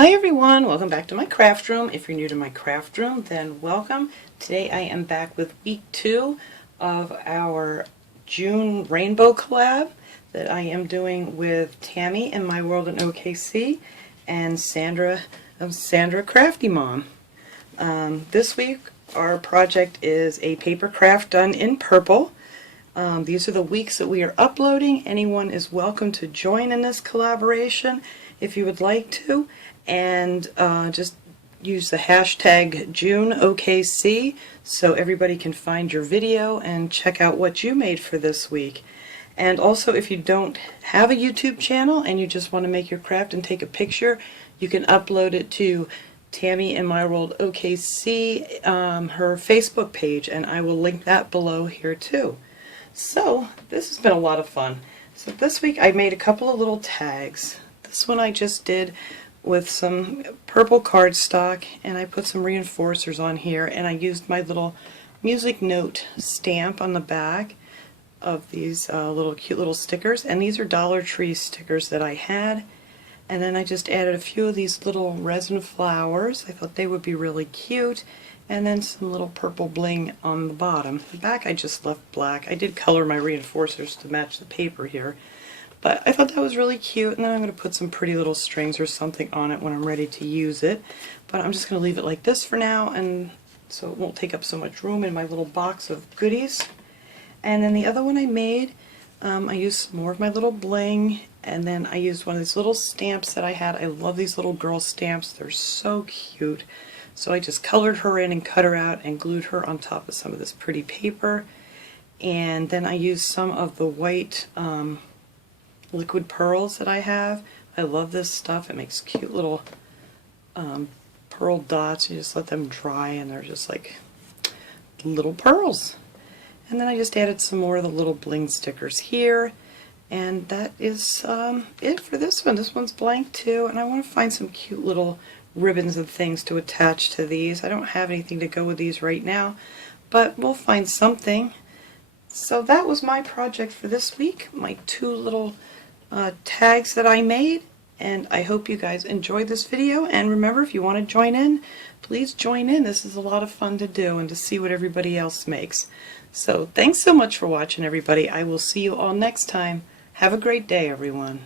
Hi everyone, welcome back to my craft room. If you're new to my craft room, then welcome. Today I am back with week 2 of our June Rainbow Collab that I am doing with Tammy in My World in OKC and Sandra of Sandra Crafty Mom. This week our project is a paper craft done in purple. These are the weeks that we are uploading. Anyone is welcome to join in this collaboration if you would like to, and just use the hashtag JuneOKC so everybody can find your video and check out what you made for this week. And also, if you don't have a YouTube channel and you just want to make your craft and take a picture, you can upload it to Tammy in My World OKC, her Facebook page, and I will link that below here too. So this has been a lot of fun. So this week I made a couple of little tags. This one I just did with some purple cardstock, and I put some reinforcers on here, and I used my little music note stamp on the back of these little cute little stickers, and these are Dollar Tree stickers that I had. And then I just added a few of these little resin flowers. I thought they would be really cute. And then some little purple bling on the bottom. The back I just left black. I did color my reinforcers to match the paper here. But I thought that was really cute, and then I'm going to put some pretty little strings or something on it when I'm ready to use it. But I'm just going to leave it like this for now, and so it won't take up so much room in my little box of goodies. And then the other one I made, I used some more of my little bling, and then I used one of these little stamps that I had. I love these little girl stamps. They're so cute. So I just colored her in and cut her out and glued her on top of some of this pretty paper. And then I used some of the white liquid pearls that I have. I love this stuff. It makes cute little pearl dots. You just let them dry and they're just like little pearls. And then I just added some more of the little bling stickers here. And that is it for this one. This one's blank too, and I want to find some cute little ribbons and things to attach to these. I don't have anything to go with these right now, but we'll find something. So that was my project for this week, my 2 little tags that I made, and I hope you guys enjoyed this video. And remember, if you want to join in, please join in. This is a lot of fun to do and to see what everybody else makes. So thanks so much for watching, everybody. I will see you all next time. Have a great day, everyone.